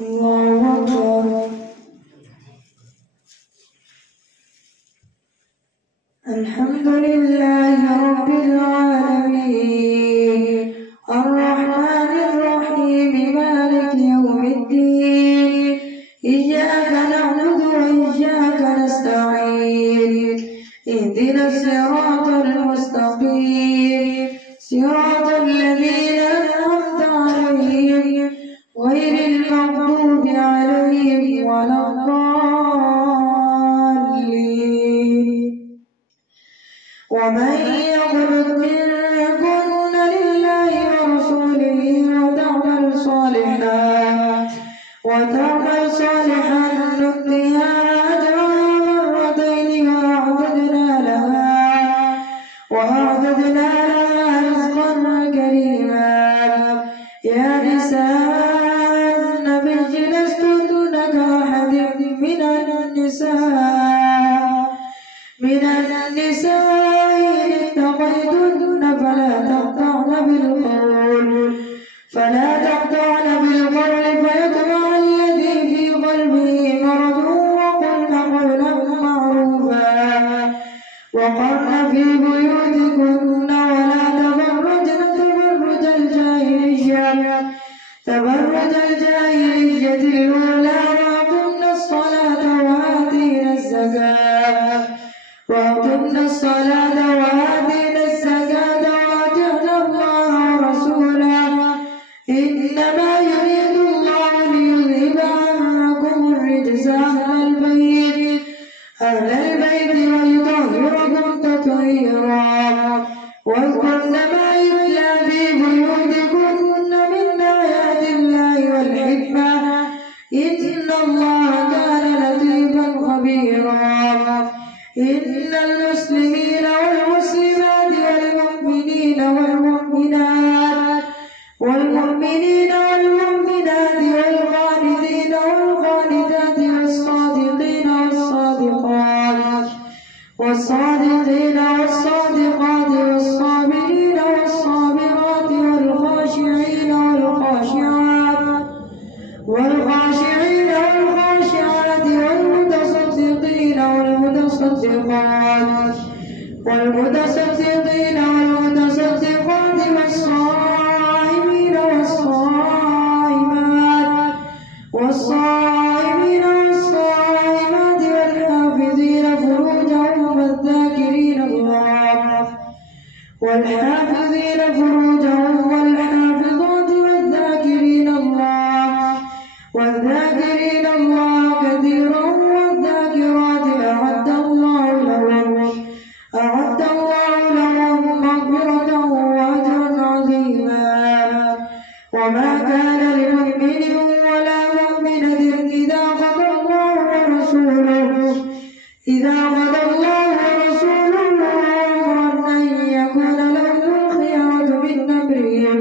الله أكبر. الحمد لله رب العالمين الرحمن الرحيم مالك يوم الدين إياك نعبد وإياك نستعين اهدنا الصراط المستقيم صراط الذين أنعمت عليهم غير المغضوب عليهم ولا الضالين. ومن يقنت منكن لله ورسوله وتعمل صالحا نؤتها أجرها مرتين وأعتدنا لها رزقا كريما. يا نساء النبي لستن كأحد من النساء إن اتقيتن فلا تخضعن بالقول فيطمع الذي في قلبه مرض وقلن قولا معروفا وقرن في بيوتكن ولا تبرجن تبرج الجاهلية الأولى وأقمنا الصلاة وآتينا الزكاة وأطعنا الله ورسوله إنما يريد الله ليذهب عنكم الرجس أهل البيت ويطهركم تطهيرا. واذكرن ما يتلى في بيوتكن من آيات الله والحكمة إن الله كان لطيفا خبيرا. إن المسلمين والمسلمات والمؤمنين والقانتين والقانتات والصادقين والصادقات والصابرين والصابرات والخاشعين والخاشعات والمتصدقين والمتصدقات والصائمين والصائمات والحافظين فروجهم والحافظات والذاكرين الله كثيرا والذاكرات أعد الله لهم مغفرة وأجرا عظيما. وما كان لمؤمن ولا مؤمنة إذا قضى الله ورسوله أمرا أن يكون لهم الخيرة من أمرهم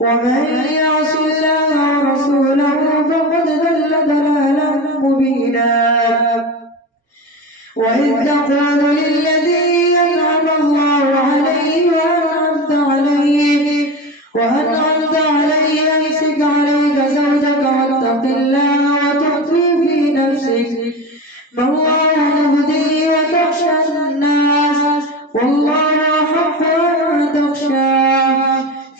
ومن يعص الله ورسوله فقد ضل ضلالا مبينا. وإذ تقول للذي أنعم الله عليه وأنعمت عليه أمسك عليك زوجك واتق الله وتخفي في نفسك ما الله مبديه وتخشى الناس والله أحق أن تخشاه.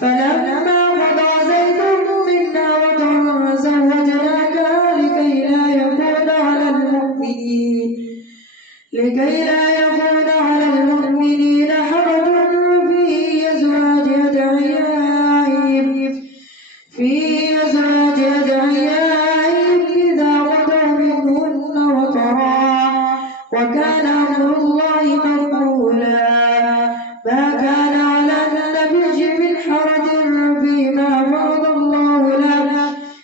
فلما قضى زيد منا وطرا زوجناكها لكي لا يكون على المؤمنين حرج في أزواج أدعيائهم إذا قضوا منهن وطرا وكان أمر الله مفعولا. ما كان على النبي من حرج فيما فرض الله له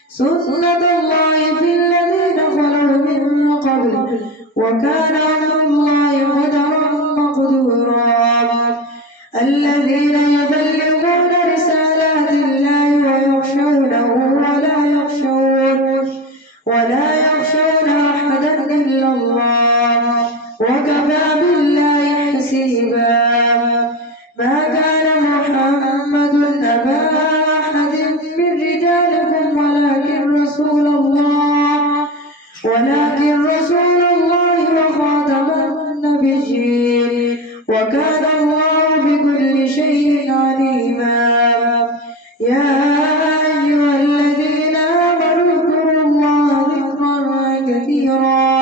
سنة الله في الذين خلوا من قبل وكان أمر الله قدرا مقدورا. الذين يبلغون رسالات الله ويخشونه ولا يخشون أحدا إلا الله وكفى بالله حسيبا. ما كان محمد أبا أحد من رجالكم ولكن رسول ولكن رسول الله وخاتم النبيين وكان الله بكل شيء عليما. يا أيها الذين آمنوا اذكروا الله ذكرا كثيرا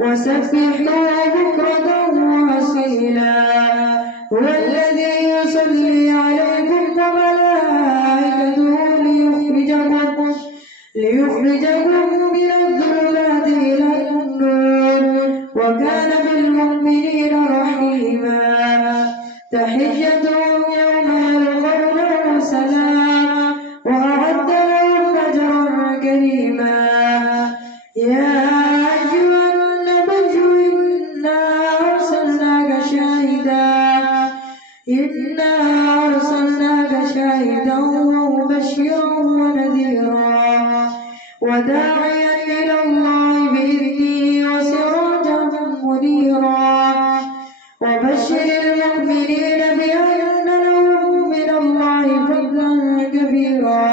وسبحوه بكرة وأصيلا. هو الذي يصلي عليكم وملائكته ليخرجكم من الظلمات إلى النور وكان بالمؤمنين رحيما. تحيتهم يوم يلقونه سلام وأعد لهم أجرا كريما. يا أيها النبي إنا أرسلناك شاهدا ومبشرا ونذيرا وداعيا إلى الله بإذنه وسراجا منيرا. وبشر المؤمنين بأن لهم من الله فضلا كبيرا.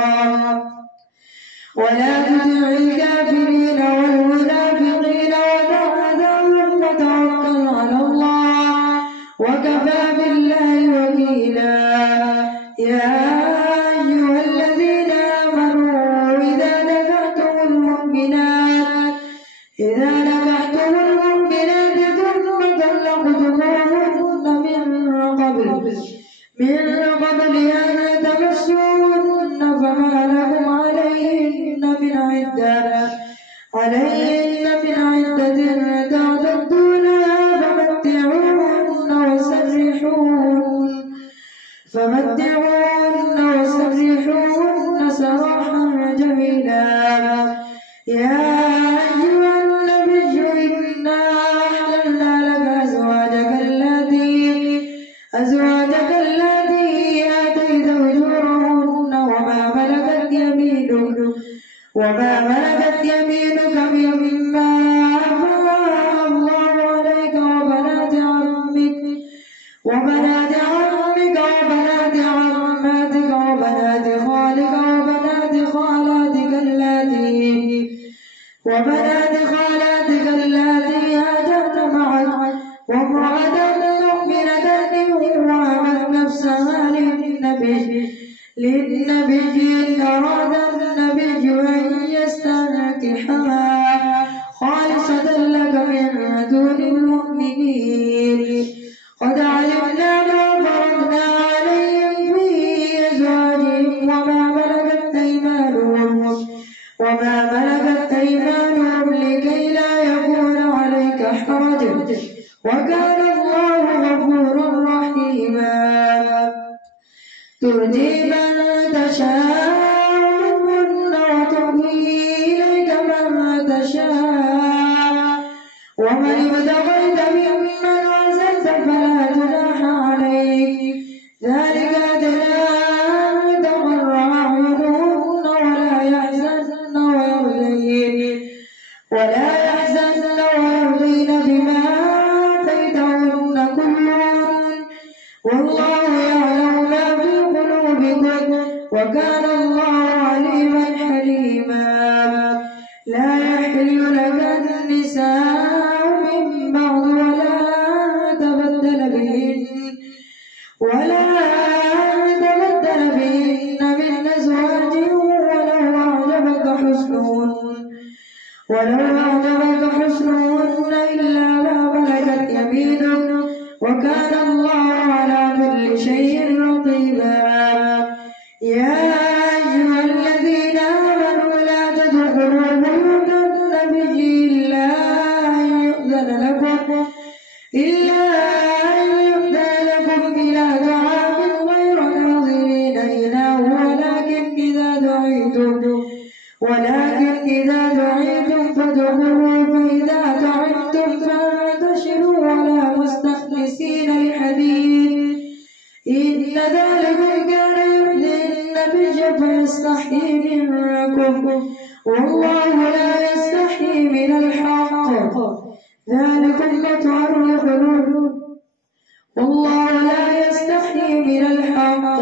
ولا تطع الكافرين والمنافقين ودع أذاهم وتوكل على الله وكفى بالله وكيلا. يا أيها الذين آمنوا إذا نكحتم المؤمنات ثم طلقتموهن من قبل أن تمسوهن فما لكم عليهن من عدة تعتدونها فمتعوهن وسرحوهن سراحا جميلا. يا أيها النبي إنا أحللنا لك أزواجك التي آتيت أجورهن وما ملكت يمينك مما أفاء الله عليك وبنات عمك وبنات عماتك وبنات خالك وبنات خالاتك اللاتي هاجرن معك وامرأة مؤمنة إن وهبت نفسها للنبي إن أراد النبي أن يستنكحها خالصة لك من دون المؤمنين. قد علمنا ما فرضنا عليهم في أزواجهم وما ملكت أيمانهم لكي لا يكون عليك حرج وكان الله غفورا رحيما. ترجي من تشاء منهن وتؤوي إليك من تشاء ومن ابتغيت ممن عزلت فلا جناح عليك ذلك أدنى أن تقر أعينهن ولا يحزن ويرضين بما آتيتهن كلهن والله يعلم ما في قلوبكم وكان الله عليما حليما. لا يحل لك النساء من بعد ولا تبدل بهن من أزواج ولو أعجبك حسنهن إلا ما ملكت يمينك وكان الله على كل شيء رقيبا. يا أيها الذين آمنوا لا تدخلوا بيوت النبي إلا أن يؤذن لكم إلى طعام غير ناظرين إناه ولكن إذا دعيتم فادخلوا فإذا طعمتم فانتشروا ولا مستأنسين لحديث إن ذلكم كان يؤذي النبي فيستحيي منكم والله لا يستحيي من الحق ذلكم أطهر لقلوبكم والله لا يستحيي من الحق.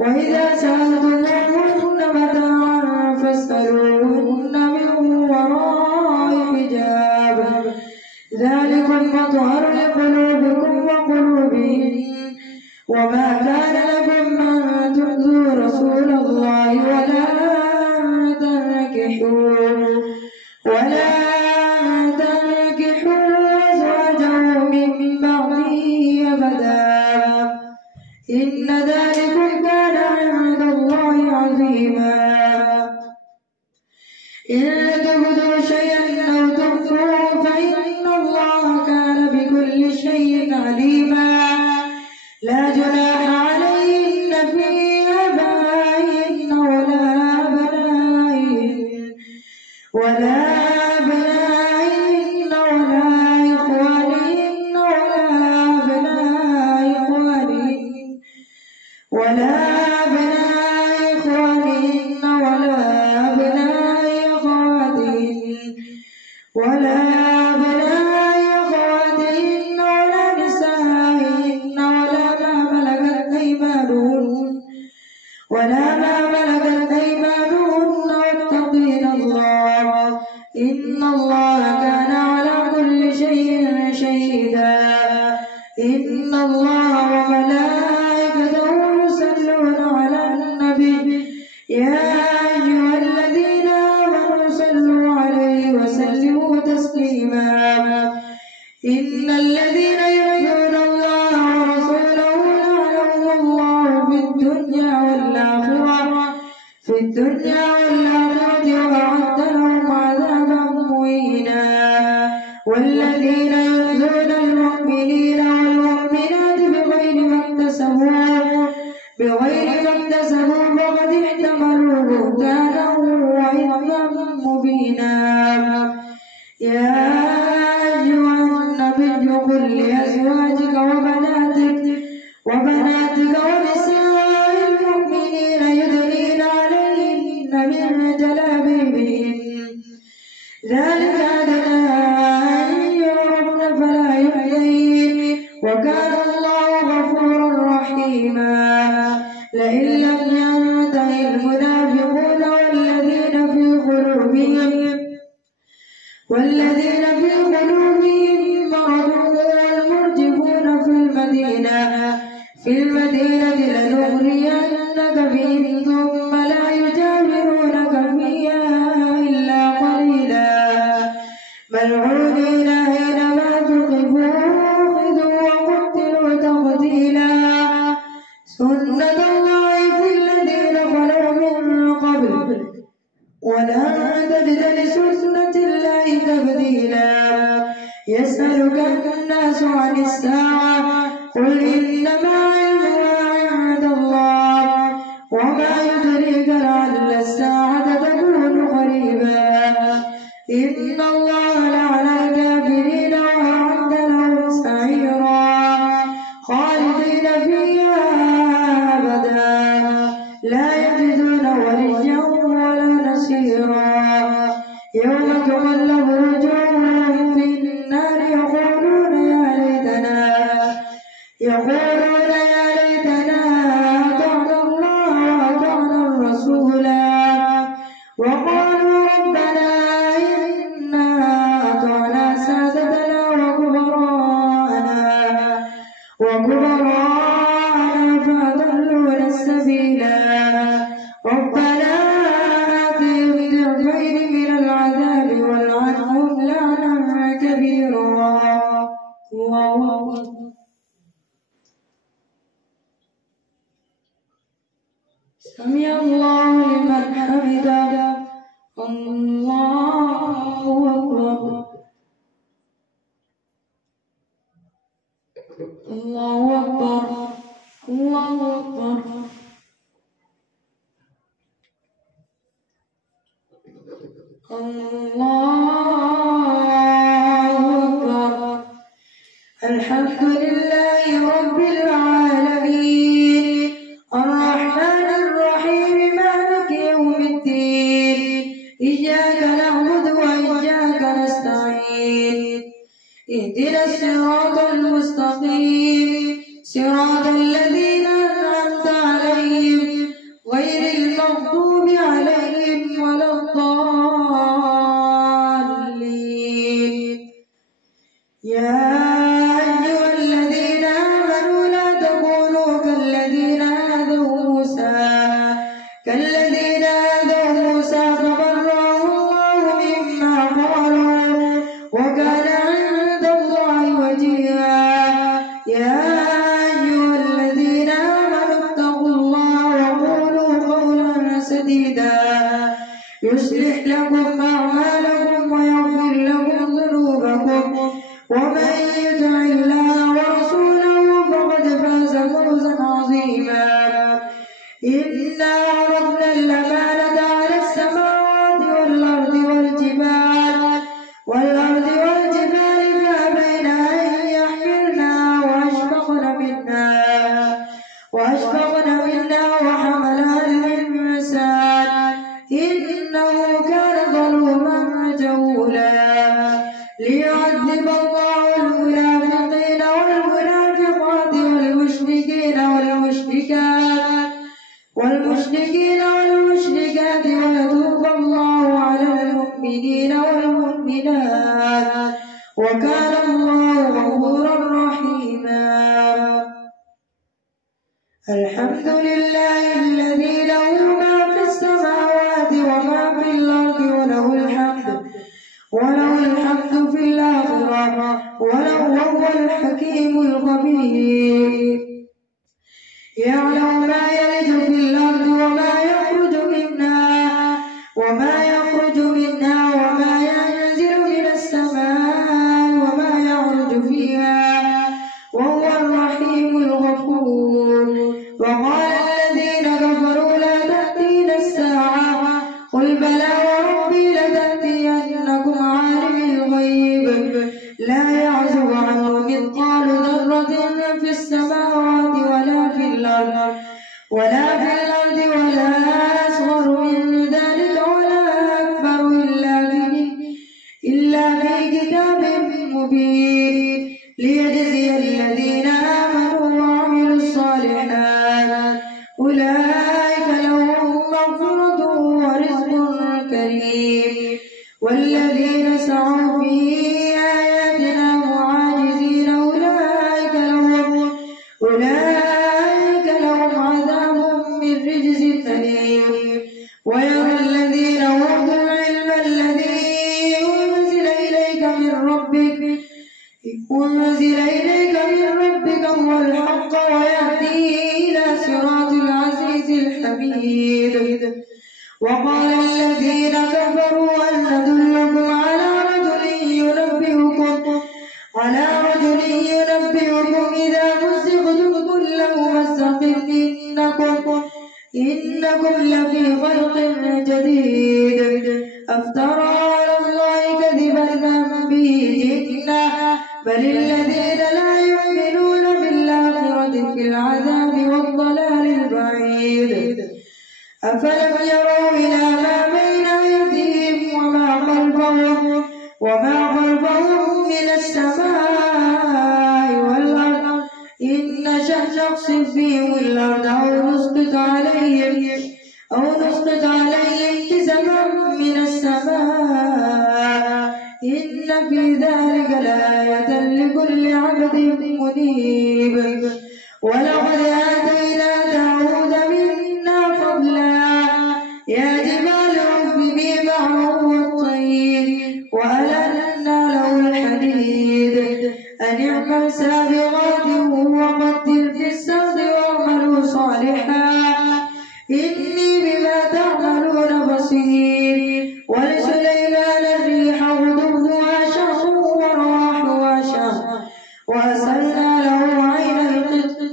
وإذا سألتموهن متاعا فاسألوهن من وراء ذلكم أطهر لقلوبكم وقلوبهم وما كان لكم أن تؤذوا رسول الله ولا تنكحوا أزواجه من بعده أبدا إن ذلكم كان عند الله عظيما إن تبدوا شيئا أو تخفوه فإن الله كان بكل شيء عليما لا جناح عليهن في آبائهن ولا أبنائهن ولا إخوانهن ولا أبناء أخواتهن ولا نسائهن ولا ما ملكت أيمانهن واتقين الله إن الله كان على كل شيء شهيدا إن الله وملائكته يصلون على النبي يا أيها الذين آمنوا صلوا عليه وسلموا تسليما إن الذين يؤذون الله ورسوله لعنهم الله في الدنيا والآخرة وأعد لهم عذابا مهينا والذين يؤذون المؤمنين والمؤمنات بغير ما اكتسبوا فقد احتملوا بهتانا وإثما مبينا يا أيها النبي قل لأزواجك وبناتك ونساء المؤمنين يدنين عليهن من جلابيبهن ذلك أدنى أن يعرفن فلا يؤذين وكان الله غفورا رحيما لئن لم ينته المنافقون والذين في قلوبهم مرض والمرجفون في المدينة لنغرينك بهم ثم لا يجاورونك فيها إلا قليلا ملعونين أينما ثقفوا أخذوا وقتلوا تقتيلا سنة الله في الذين خلوا من قبل ولا تجد لسنة الله تبديلا يسألك الناس عن الساعة قل إنما علمها عند الله وما يدريك لعل الساعة تكون قريبا إن الله لعن الكافرين وأعد لهم سعيرا خالدين فيها أبدا لا يجدون وليا ولا نصيرا يوم تقلب وجوههم في النار يقولون يا ليتنا أطعنا الله وأطعنا الرسولا وقالوا ربنا إنا أطعنا سادتنا وكبراءنا فأضلونا السبيلا ربنا آتهم ضعفين من العذاب والعنهم لعنا كبيرا الله أكبر سمع الله لمن حمده الله أكبر الله أكبر الله أكبر الله أكبر الحمد لله رب العالمين الرحمن الرحيم مالك يوم الدين إياك نعبد وإياك نستعين اهدنا الصراط المستقيم صراط الذين أنعمت عليهم غير المغضوب عليهم ولا الضالين يصلح لكم أعمالكم ويغفر لكم ذنوبكم ومن يطع الله ورسوله فقد فاز فوزا عظيما. إنا عرضنا الأمانة على السماوات والأرض والجبال فأبين أن يحملنها وأشفقن منها وحملها الإنسان إنه كان ظلوما جهولا. ليعذب الله المنافقين والمنافقات والمشركين والمشركات ويتوب الله على المؤمنين والمؤمنات وكان الله غفورا رحيما. الحمد لله الذي له ما في السماوات وما في الأرض وله الحمد في الآخرة وهو الحكيم الخبير. يعلم ما يلج في الأرض وما يخرج منها وما ينزل من السماء وما يعرج فيها وهو الرحيم الغفور. وقال الذين كفروا لا تأتينا الساعة قل بلى وربي لتأتينكم عالم الغيب لا يعزب عنه مثقال ذرة في السماوات ولا في الأرض ولا أصغر من ذلك ولا أكبر إلا في كتاب مبين ليجزي الذين آمنوا وعملوا الصالحات أولئك لهم مغفرة ورزق كريم. والذين سعوا في آياتنا معاجزين أولئك لهم عذاب من رجز أليم. ويرى الذين أوتوا العلم الذي أنزل إليك من ربك هو الحق ويهدي إلى صراط العزيز الحميد. وقال الذين كفروا هل ندلكم على رجل ينبئكم إذا مزقتم كل ممزق إنكم لفي خلق جديد. أفترى على الله كذبا أم به جنة بل الذين لا يؤمنون بالآخرة في العذاب والضلال البعيد. أفلم يروا إلى ما بين أيديهم وما خلفهم من السماء والأرض إن نشأ نخسف بهم الأرض أو نسقط عليهم كسفا من السماء إن في ذلك لآية لكل عبد منيب. ولقد آتينا داود منا فضلا يا جبال أوبي معه والطير وألنا له الحديد أن اعمل سابغات وقدر في السرد واعملوا صالحا إني بما تعملون بصير. ولسليمان الريح غدوها شهر ورواحها شهر وأسلنا له عين القطر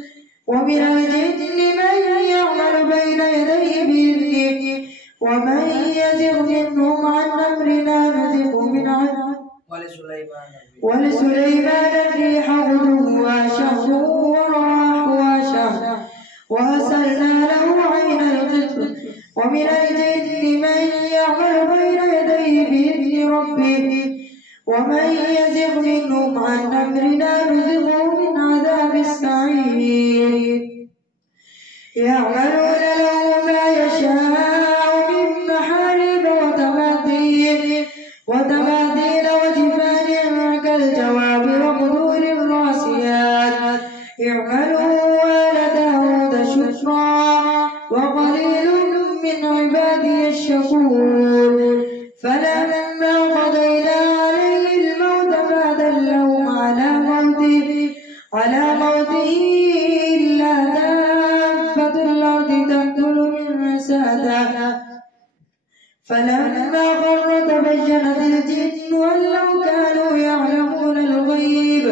ومن الجن من يعمل بين يديه بإذنه ومن يزغ منهم عن أمرنا نذقه من عذاب. ولسليمان الريح غدوها شهر ورواحها شهر وأسلنا له عين القطر ومن الجن من يعمل بين يديه بإذن ربه ومن يزغ منهم عن أمرنا نذقه من عذاب السعير. يعملون له ما يشاء من محاريب وتماثيل وجفان كالجواب وقدور الراسيات اعملوا آل داود شكرا وقليل من عبادي الشكور. فلما قضينا عليه الموت ما دلهم على موته إلا دابة الأرض تأكل من سأته فلما خر تبينت الجن أن لو كانوا يعلمون الغيب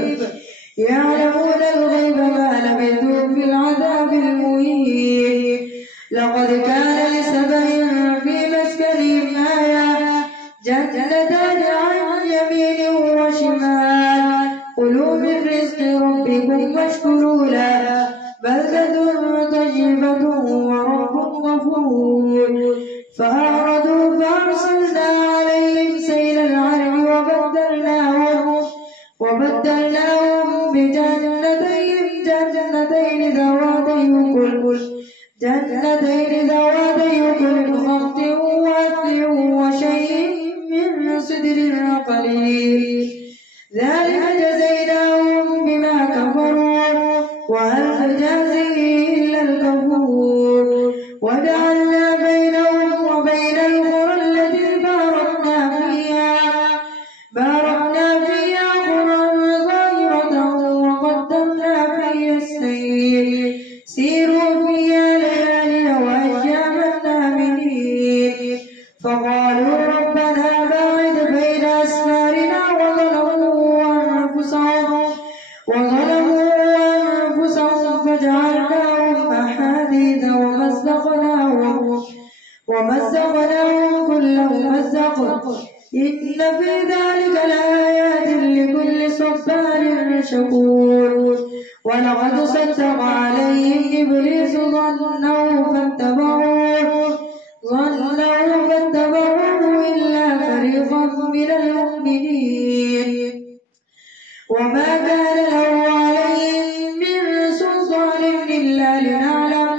ما لبثوا في العذاب المهين. لقد كان لسبع في مسكنهم آية جنتان عن يمين وشمال كلوا من رزق ربكم واشكروا له بلدة طيبة ورب غفور. فأعرضوا فأرسلنا عليهم سيل العرم وبدلناهم بجنتين ذواتي أكل خمط وأثل وشيء من صدر قليل ذلك جزيناهم بما كفروا وهل نجازي إلا الكفور. وجعلنا بينهم وبين القرى التي باركنا فيها قرى ظاهرة وقدرنا فيها السير سيروا فيها ليالي وأياما آمنين. فقالوا ربنا باعد بين أسفارنا وظلموا أنفسهم فجعلناهم أحاديث ومزقناهم كل ممزق إن في ذلك لآيات لكل صبار شكور. ولقد صدق عليهم إبليس ظنه فاتبعوه إلا فريقا من المؤمنين. وما كان له عليهم من سلطان إلا لنعلم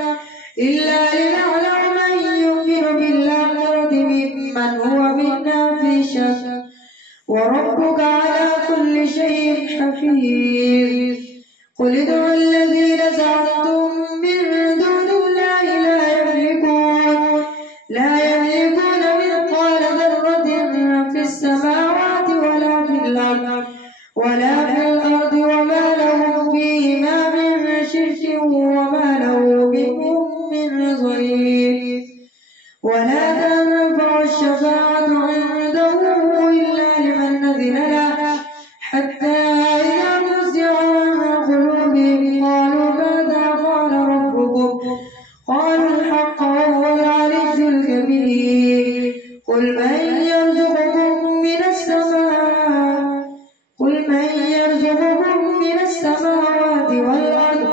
من يؤمن بالآخرة ممن هو منا في شك وربك على كل شيء حفيظ. قل ادعوا الذين زعمتم من دون الله لا يملكون مثقال ذرة في السماوات ولا في الأرض وما لهم فيهما من شرك وما له منهم من ظهير. ولا تنفع الشفاعة عنده إلا لمن أذن له حتى إذا فزع عن قلوبهم قالوا ماذا قال ربكم قالوا الحق وهو العلي الكبير. قل من يرزقكم من السماوات والأرض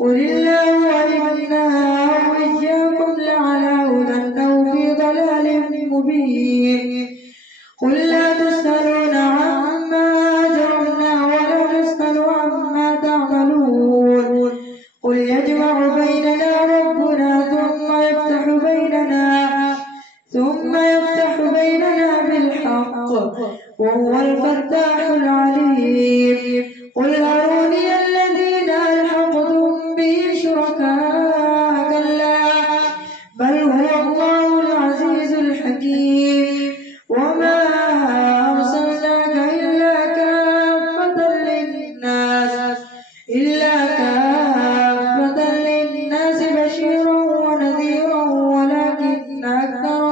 قل الله وإنا أو إياكم لعلى هدى أو في ضلال مبين. قل لا تسألون عما أجرمنا ولا نسأل عما تعملون. قل يجمع بيننا ربنا ثم يفتح بيننا بالحق وهو الفتاح العليم. قل أروني الذين ألحقتم به شركاء كلا بل هو الله العزيز الحكيم. وما أرسلناك إلا كافة للناس بشيرا ونذيرا ولكن أكثر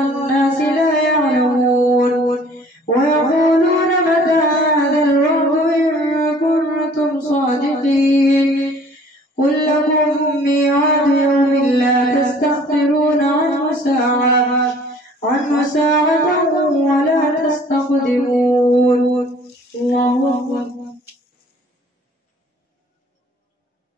الناس لا يعلمون. ويقولون متى هذا الوعد إن كنتم صادقين. قل لكم ميعاد يوم لا تستأخرون عنه ساعة